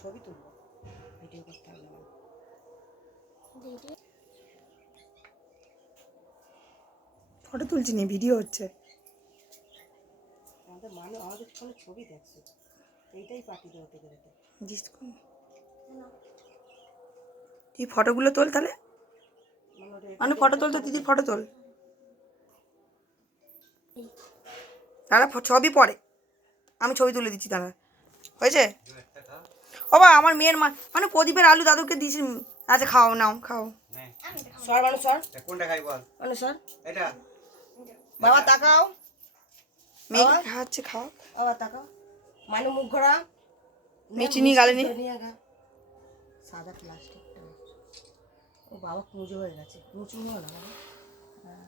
ছবি তুলবো, ভিডিও করতে হবে না। ফটো তুলছি নি, ভিডিও হচ্ছে। আমাদের ফোনে ছবি দেখছো, এইটাই পাঠিয়ে দেবো থেকে দেখে। তুই ফটোগুলো তোল তাহলে, মানে ফটো তোল তো, দিদির ফটো তোল। দাদা ছবি পরে, আমি ছবি তুলে দিচ্ছি দাদা। হয়েছে? ও বা আমার মেয়ের মা মানে প্রদীপের আলু দাদুকে দিয়েছি। আচ্ছা খাও, নাও খাও। সর মানুষ সর, কোনটা খাই বল মানুষ সর। এটা বাবা তাকাও, মেয়ে খাচ্ছে, খাও বাবা তাকাও। মানু মুখ ঘোরা, মিষ্টি নিয়ে গালে নিয়ে সাদা প্লাস্টিকটা। ও বাবা পুজো হয়ে গেছে, মুচু হলো না। হ্যাঁ